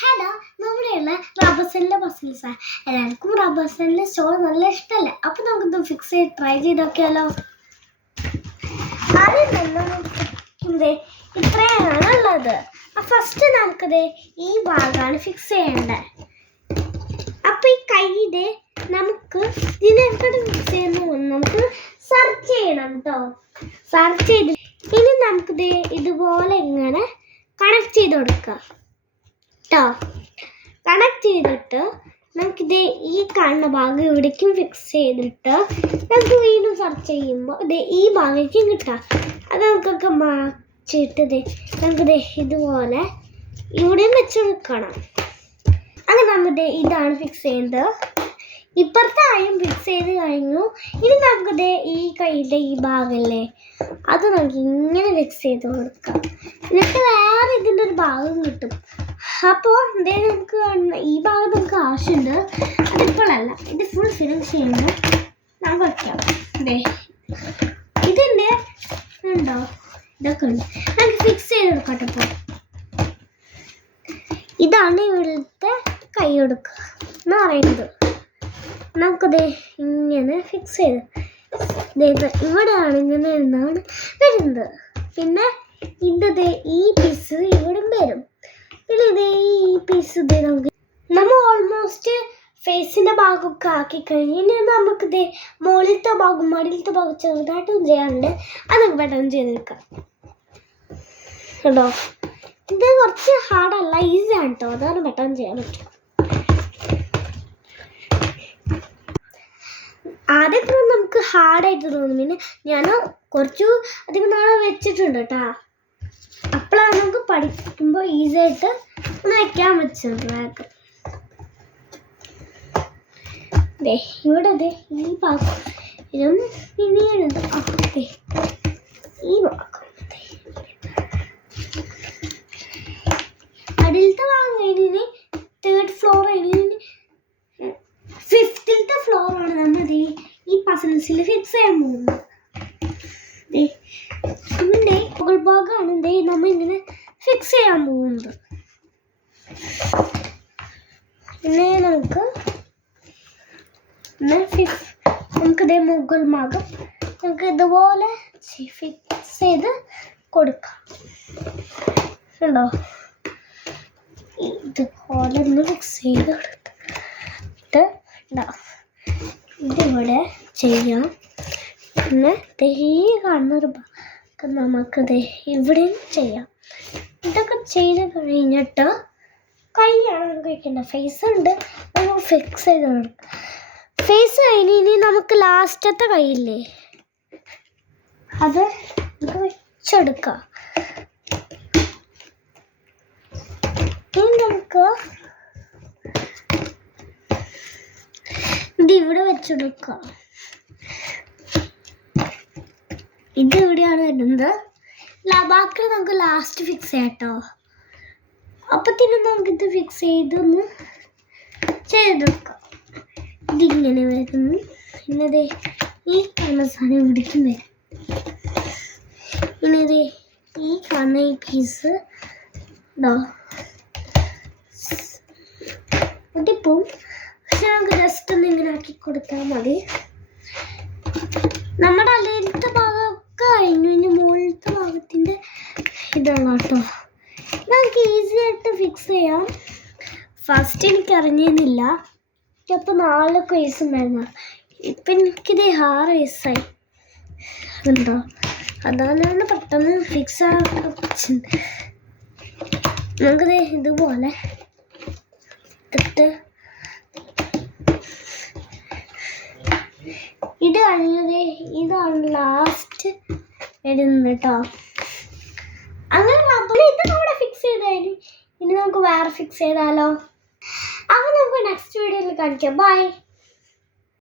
Hello, നമ്മുടെയുള്ള റബ്ബർസെല്ലിലെ muscles എല്ലാവർക്കും റബ്ബർസെല്ലിലെ stall നല്ല ഇഷ്ടമല്ലേ? അപ്പൊ നമുക്കിത് ഫിക്സ് ചെയ്ത് ട്രൈ ചെയ്ത് നോക്കിയാലോ? ആദ്യം തന്നെ ഇത്രയാണ് ഉള്ളത്. ഫസ്റ്റ് നമുക്കിത് ഈ ഭാഗമാണ് ഫിക്സ് ചെയ്യേണ്ടത്. അപ്പൊ ഈ കൈയുടെ നമുക്ക് ഇതിനെവിടെ ഫിക്സ് ചെയ്യുന്നു നമുക്ക് സെർച്ച് ചെയ്യണം കേട്ടോ. സെർച്ച് ചെയ്ത് ഇനി നമുക്കിത് ഇതുപോലെ ഇങ്ങനെ കണക്ട് ചെയ്ത് കൊടുക്കാം കേട്ടോ. കണക്ട് ചെയ്തിട്ട് നമുക്കിത് ഈ കാണുന്ന ഭാഗം ഇവിടേക്കും ഫിക്സ് ചെയ്തിട്ട് നമുക്ക് വീണ്ടും സെർച്ച് ചെയ്യുമ്പോൾ ഇത് ഈ ഭാഗത്തേക്കും കിട്ടാം. അത് നമുക്കൊക്കെ മാറ്റിയിട്ട് നമുക്കിത് ഇതുപോലെ ഇവിടെയും വെച്ചെടുക്കണം. അങ്ങനെ നമുക്ക് ഇതാണ് ഫിക്സ് ചെയ്യുന്നത്. ഇപ്പുറത്തെ ആയും ഫിക്സ് ചെയ്ത് കഴിഞ്ഞു. ഇനി നമുക്കിത് ഈ കൈയുടെ ഈ ഭാഗമല്ലേ അത് നമുക്ക് ഇങ്ങനെ ഫിക്സ് ചെയ്ത് കൊടുക്കാം. എന്നിട്ട് വേറെ ഇതിൻ്റെ ഒരു ഭാഗം കിട്ടും. അപ്പോൾ എന്തേ നമുക്ക് ഈ ഭാഗം നമുക്ക് ആവശ്യമുണ്ട്. അതിപ്പോഴല്ല, ഇത് ഫുൾ ഫിനിഷ് ചെയ്യുമ്പോൾ നമുക്ക് വയ്ക്കാം. അതെ, ഇതിൻ്റെ ഉണ്ടോ ഇതൊക്കെ ഉണ്ട്. നമുക്ക് ഫിക്സ് ചെയ്ത് കൊടുക്കട്ടെ. ഇപ്പോൾ ഇതാണ് ഇവിടുത്തെ കൈ കൊടുക്കുക എന്ന് പറയുന്നത്. നമുക്കത് ഇങ്ങനെ ഫിക്സ് ചെയ്ത് ഇവിടെയാണ് ഇങ്ങനെ എന്നാണ് വരുന്നത്. പിന്നെ ഇതിൻ്റെ ഈ പീസ് ഇവിടെ വരും. പിന്നെ ഇതേ ഈ പീസ് ഇത് നമ്മൾ ഓൾമോസ്റ്റ് ഫേസിൻ്റെ ഭാഗമൊക്കെ ആക്കി കഴിഞ്ഞ് ഇനി നമുക്കിത് മുകളിലത്തെ ഭാഗം മടിയിലത്തെ ഭാഗം ചെറുതായിട്ടും ചെയ്യാനുണ്ട്. അത് നമുക്ക് പെട്ടെന്ന് ചെയ്തെടുക്കാം കേട്ടോ. ഇത് കുറച്ച് ഹാർഡല്ല, ഈസിയാണ് കേട്ടോ. അതാണ് പെട്ടെന്ന് ചെയ്യാൻ പറ്റും. ആദ്യമൊക്കെ നമുക്ക് ഹാർഡായിട്ട് തോന്നും. പിന്നെ ഞാൻ കുറച്ച് അധികം നാളെ വെച്ചിട്ടുണ്ട് കേട്ടോ. അപ്പോഴാണ് നമുക്ക് പഠിക്കുമ്പോൾ ഈസി ആയിട്ട് ഒന്ന് വയ്ക്കാൻ പറ്റുന്നത്. അതെ, ഇവിടെ അതെ ഈ ഭാഗം പിന്നെയാണ് അതെ ഈ ഭാഗം അടിയിലത്തെ ഭാഗം കഴിഞ്ഞ് തേർഡ് ഫ്ലോർ കഴിഞ്ഞ് ഫിഫ്ത്തിലത്തെ ഫ്ലോറാണ് നമ്മൾ ഈ പസിൽസിൽ ഫിക്സ് ചെയ്യാൻ പോകുന്നത്. ഇതിൻ്റെ മുകൾ ഭാഗമാണ് നമ്മൾ ഇങ്ങനെ ഫിക്സ് ചെയ്യാൻ പോകുന്നത്. പിന്നെ നമുക്കിതേ മുകൾ ഭാഗം നമുക്ക് ഇതുപോലെ ഫിക്സ് ചെയ്ത് കൊടുക്കാം. ഉണ്ടോ? ഇതുപോലെ ഒന്ന് ഫിക്സ് ചെയ്ത് കൊടുത്തിട്ട് ഇതിവിടെ ചെയ്യാം. പിന്നെ ഈ കാണുന്നൊരു ഭാഗം നമുക്കിത് ഇവിടെയും ചെയ്യാം. ഇതൊക്കെ ചെയ്ത് കഴിഞ്ഞിട്ട് കൈയാണ് നമുക്ക് വയ്ക്കേണ്ടത്. ഫേസ് ഉണ്ട്, നമുക്ക് ഫിക്സ് ചെയ്ത് കൊടുക്കാം. ഫേസ് കഴിഞ്ഞ് ഇനി നമുക്ക് ലാസ്റ്റത്തെ കൈയില്ലേ അത് നമുക്ക് വെച്ചെടുക്കാം. ഇനി നമുക്ക് ഇതിവിടെ വെച്ചെടുക്കാം. ഇത് ഇവിടെയാണ് വരുന്നത്. ബാക്കി നമുക്ക് ലാസ്റ്റ് ഫിക്സ് ചെയ്യാം കേട്ടോ. അപ്പത്തിനും നമുക്കിത് ഫിക്സ് ചെയ്തൊന്ന് ചെയ്തെടുക്കാം. ഇതിങ്ങനെ വരുന്നു. പിന്നെ ഈ കാണുന്ന സാധനം ഇവിടേക്കും വരും. പിന്നെ ഈ കാണുന്ന ഈ പീസ് ഒട്ടിപ്പോവും. പക്ഷെ നമുക്ക് ജസ്റ്റ് ഒന്ന് ഇങ്ങനെ ആക്കി കൊടുത്താൽ മതി. നമ്മുടെ അടിയിലത്തെ ഭാഗമൊക്കെ കഴിഞ്ഞു. ഇനി മുകളിലത്തെ ഭാഗത്തിൻ്റെ ഇതാണ് കേട്ടോ. നമുക്ക് ഈസി ആയിട്ട് ഫിക്സ് ചെയ്യാം. ഫസ്റ്റ് എനിക്ക് അറിഞ്ഞിരുന്നില്ല. ഇപ്പം 4 വയസ്സും വരുന്ന ഇപ്പം എനിക്കിത് 6 വയസ്സായി. അതുണ്ടോ? അതാണ് പെട്ടെന്ന് ഫിക്സ് ആക്കാൻ പറ്റുന്നത്. നമുക്കിത് ഇതുപോലെ ഇട്ടിട്ട് ഇത് കഴിഞ്ഞത് ഇതാണ് ലാസ്റ്റ് വരുന്നത് കേട്ടോ. അങ്ങനെ ഇത് നമ്മുടെ ഫിക്സ് ചെയ്ത് കഴിഞ്ഞു. ഇനി നമുക്ക് വേറെ ഫിക്സ് ചെയ്താലോ? അപ്പോൾ നമുക്ക് നെക്സ്റ്റ് വീഡിയോയിൽ കാണിക്കാം. ബൈ.